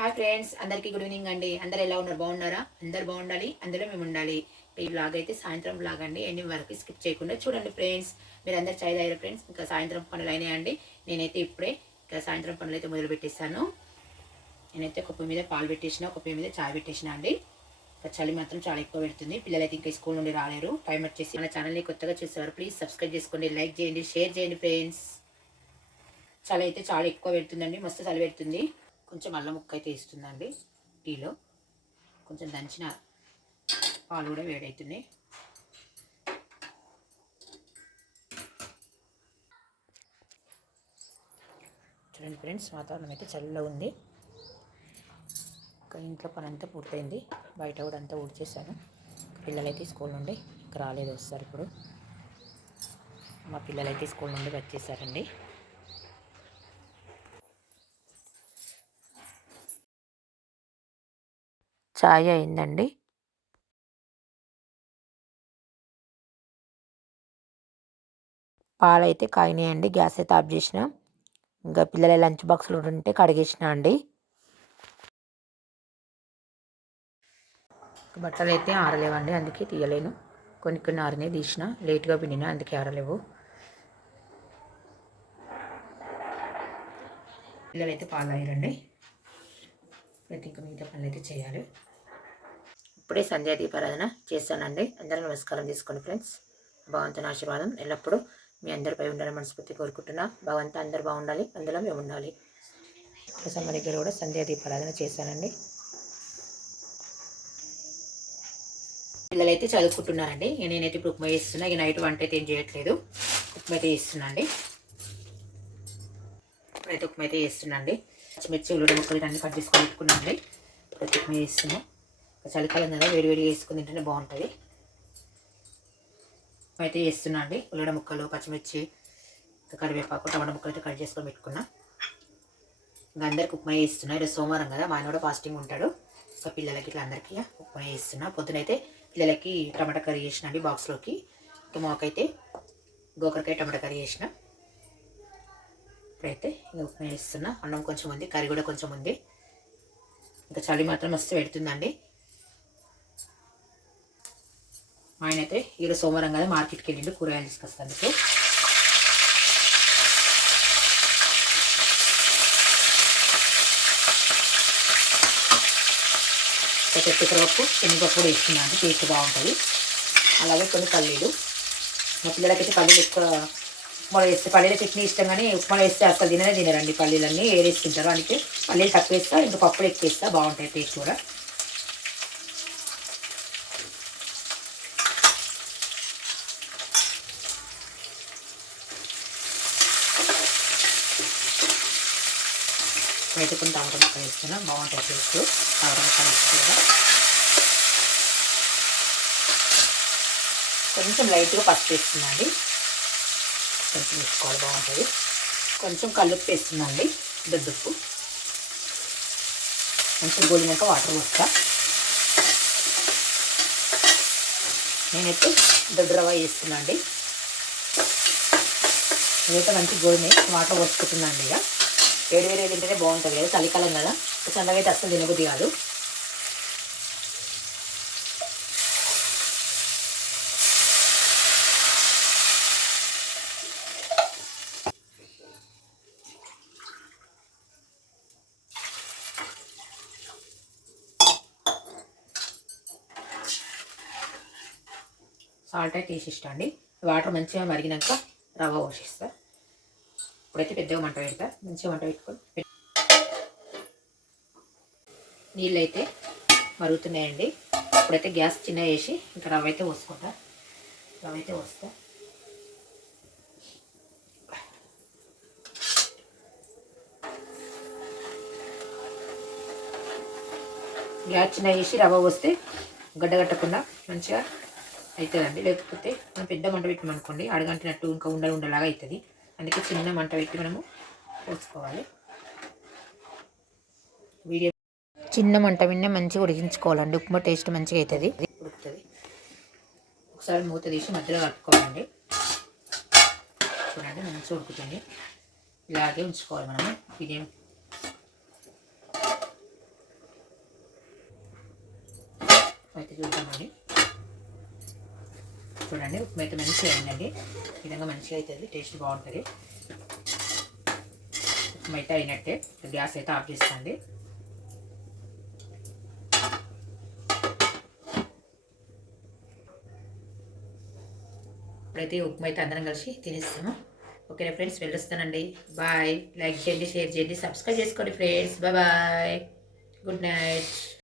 Hi friends, అందరికీ good evening అండి. అందరు ఎలా ఉన్నారు? బాగున్నారా? అందరు బాగుండాలి, అందులో మేము ఉండాలి. ఈ వ్లాగ్ అయితే సాయంత్రం వ్లాగ్ అండి. ఎండింగ్ వరకు స్కిప్ చేయకుండా చూడండి ఫ్రెండ్స్. మీరు అందరు చాయ్ తాగారు ఫ్రెండ్స్. ఇంకా సాయంత్రం పనులు అయినాయండి. నేనైతే ఇప్పుడే ఇంకా సాయంత్రం పనులు అయితే మొదలు పెట్టేస్తాను. నేనైతే ఒక పొయ్యి మీద పాలు పెట్టేసిన, ఒక పొయ్యి మీద చాయ్ పెట్టేసిన అండి. ఇంకా చలి మాత్రం చాలా ఎక్కువ పెడుతుంది. పిల్లలు అయితే ఇంకా స్కూల్ నుండి రాలేరు. టైం వచ్చేసి మన ఛానల్ని కొత్తగా చూసేవారు ప్లీజ్ సబ్స్క్రైబ్ చేసుకోండి, లైక్ చేయండి, షేర్ చేయండి ఫ్రెండ్స్. చలి అయితే చాలా ఎక్కువ పెడుతుందండి, మస్తు చలి పెడుతుంది. కొంచెం అల్లం ముక్క అయితే వేస్తుందండి టీలో. కొంచెం దంచిన పాలు కూడా వేడవుతున్నాయి. చూడండి ఫ్రెండ్స్, వాతావరణం అయితే చల్లగా ఉంది. ఇంకా ఇంట్లో పని అంతా పూర్తయింది. బయట కూడా అంతా ఊడ్చేసాను. పిల్లలైతే స్కూల్ నుండి ఇంకా రాలేదు, వస్తారు ఇప్పుడు. మా పిల్లలైతే స్కూల్ నుండి వచ్చేసారండి. చాయ్ అయిందండి. పాలైతే కాగినాయండి. గ్యాస్ అయితే ఆఫ్ చేసిన. ఇంకా పిల్లల లంచ్ బాక్స్లు ఉంటే కడిగేసిన అండి. బట్టలు అయితే ఆరలేవండి, అందుకే తీయలేను. కొన్ని కొన్ని ఆరినే తీసిన, లేట్గా పిండిన, అందుకే ఆరలేవు. పిల్లలు అయితే పాలు తాగారండి. అయితే ఇంకా మిగతా పనులు అయితే చేయాలి. ఇప్పుడే సంధ్యా దీపారాధన చేస్తానండి. అందరూ నమస్కారం చేసుకోండి ఫ్రెండ్స్. భగవంతుని ఆశీర్వాదం ఎల్లప్పుడూ మీ అందరిపై ఉండాలని మనస్ఫూర్తి కోరుకుంటున్నా. భగవంతుడు అందరు బాగుండాలి, అందులో మేము ఉండాలి. ప్రసమ్మ దగ్గర కూడా సంధ్యా దీపారాధన చేశానండి. పిల్లలైతే చదువుకుంటున్నారండి. నేనైతే ఇప్పుడు ఉప్మా చేస్తున్నా. ఇక నైట్ వంట అయితే ఏం చేయట్లేదు, ఉప్మా అయితే చేస్తున్నా అండి. ఇప్పుడైతే ఉప్మా అయితే చేస్తున్నా అండి. పచ్చిమిర్చి ఉల్లిగడ్డ ముక్కలు అన్నీ కట్ చేసుకొని పెట్టుకున్నాను అండి. ఇప్పుడైతే ఉప్మా చేస్తున్నా. చలికాలం కదా, వేడివేడిగా వేసుకుని తింటేనే బాగుంటుంది. అయితే చేస్తున్నా అండి. ఉల్లిగడ్డ ముక్కలు, పచ్చిమిర్చి, కరివేపాకు, టమాటా ముక్కలు అయితే కట్ చేసుకొని పెట్టుకున్నా. ఇంకా అందరికి ఉప్మా చేస్తున్నా. ఈరోజు సోమవారం కదా, మా ఆయన కూడా ఫాస్టింగ్ ఉంటాడు. ఇంకా పిల్లలకి ఇట్లా అందరికీ ఉప్మా చేస్తున్నా. పొద్దునైతే పిల్లలకి టమాటా కర్రీ చేసిన అండి బాక్స్లోకి. ఇంకా మాకైతే గోకరకాయ టమాటా కర్రీ చేసిన. ఇప్పుడైతే ఇంకా ఉప్మా చేస్తున్నా. అన్నం కొంచెం ఉంది, కర్రీ కూడా కొంచెం ఉంది. ఇంకా చలి మాత్రం మస్తు పెడుతుందండి. మా ఆయన అయితే ఈరోజు సోమవారం కదా, మార్కెట్కి వెళ్ళిండు కూరగాయలు తీసుకొస్తానికి. పెసరపప్పు, శనగపప్పు కూడా వేసుకున్నాను అండి, టేస్ట్ బాగుంటుంది. అలాగే కొన్ని పల్లీలు. మా పిల్లలకైతే పల్లీలు ఎక్కువ ఉప్మాలో వేస్తే పల్లీల చట్నీ ఇష్టం, కానీ ఉప్మాలో వేస్తే అసలు తినరండి. పల్లీలన్నీ ఏరేసుకుంటారు. అందుకే పల్లీలు తక్కువ వేస్తా, ఇంకా పప్పులు ఎక్కువ వేస్తా, బాగుంటాయి టేస్ట్ కూడా. అయితే కొన్ని టమాటా ముక్కలు వేస్తున్నా, బాగుంటాయి టేస్ట్. టమాటా ముక్కలు వేస్తే కొంచెం లైట్గా పసుపు వేస్తున్నా అండి. కొంచెం వేసుకోవాలి, బాగుంటుంది. కొంచెం కల్లుప్పు వేస్తున్నా అండి, దొడ్డుప్పు. కొంచెం గోలినాక వాటర్ పోస్తా. నేనైతే దొడ్డు రవ్వ వేస్తున్నా అండి. ఇదైతే మంచి గోలిని వాటర్ పోసుకుంటున్నా అండి. ఇక వేడి తింటేనే బాగుంటుంది కదా, చలికాలం కదా. చల్లగా అయితే అస్సలు తినబుద్ధి కాదు. సాల్ట్ అయితే వేసిస్తా అండి. వాటర్ మంచిగా మరిగినాక రవ్వ పోసిస్తా. ఇప్పుడైతే పెద్దగా మంట పెడతా, మంచిగా మంట పెట్టుకొని నీళ్ళు అయితే మరుగుతున్నాయండి. ఇప్పుడైతే గ్యాస్ చిన్న వేసి ఇంకా రవ్వ అయితే పోసుకుంటా. రవ్వ అయితే పోస్తా. గ్యాస్ చిన్న వేసి రవ్వ పోస్తే గడ్డగట్టకుండా మంచిగా అవుతుందండి. లేకపోతే మనం పెద్ద మంట పెట్టమనుకోండి, అడగంటినట్టు ఇంకా ఉండలాగా అవుతుంది. అందుకే చిన్న మంట పెట్టి మనము పోసుకోవాలి. వీడియో చిన్న మంట మీద మంచిగా ఉడికించుకోవాలండి. ఉప్మా టేస్ట్ మంచిగా అవుతుంది, ఉడుకుతుంది. ఒకసారి మూత తీసి మధ్యలో కలుపుకోవాలండి. చూడండి మంచిగా ఉడుకుతుంది. ఇలాగే ఉంచుకోవాలి మనము. ఇదేం ఉప్మా అయితే చూద్దామండి. చూడండి ఉప్మా అయితే మంచిగా అయిందండి. ఈ విధంగా మంచిగా అవుతుంది, టేస్ట్ బాగుంటుంది. ఉప్మా అయితే అయినట్టే. గ్యాస్ అయితే ఆఫ్ చేస్తుంది. ఇప్పుడైతే ఉప్మా అయితే అందరం కలిసి తినేస్తాము. ఓకేనా ఫ్రెండ్స్, వెళ్ళొస్తానండి. బాయ్. లైక్ చేయండి, షేర్ చేయండి, సబ్స్క్రైబ్ చేసుకోండి ఫ్రెండ్స్. బాయ్. Good night.